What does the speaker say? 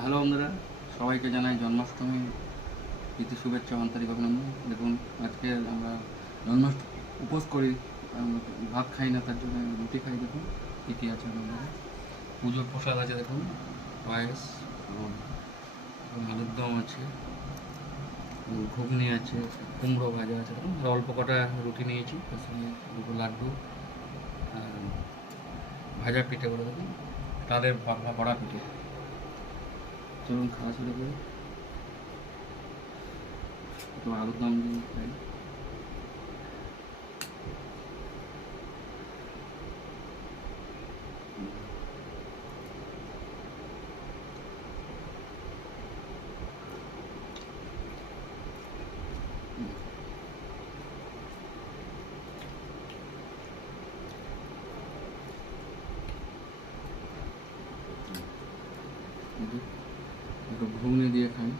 Hello বন্ধুরা, সবাইকে জানাই জন্মাষ্টমী প্রীতি শুভেচ্ছা আন্তরিক অভিনন্দন। দেখুন, আজকে আমরা জন্মাষ্টমী উপোস করি, ভাত খাই না, তার জন্য রুটি খাই। দেখুন কী কী আছে আমাদের পুজোর প্রসাদ আছে। দেখুন পায়েস এবং আলুর দম আছে, ঘুগনি আছে, কুমড়ো ভাজা আছে। দেখুন আর অল্প কটা রুটি নিয়েছি, তার সঙ্গে দুটো লাড্ডু, আর ভাজা পিঠে করে দেখুন, তাদের বড়া পিঠে। চলুন খাওয়া শুরু করি। তো আলুর দম দিয়ে খাই। একটু ঘুগনি দিয়ে খাই।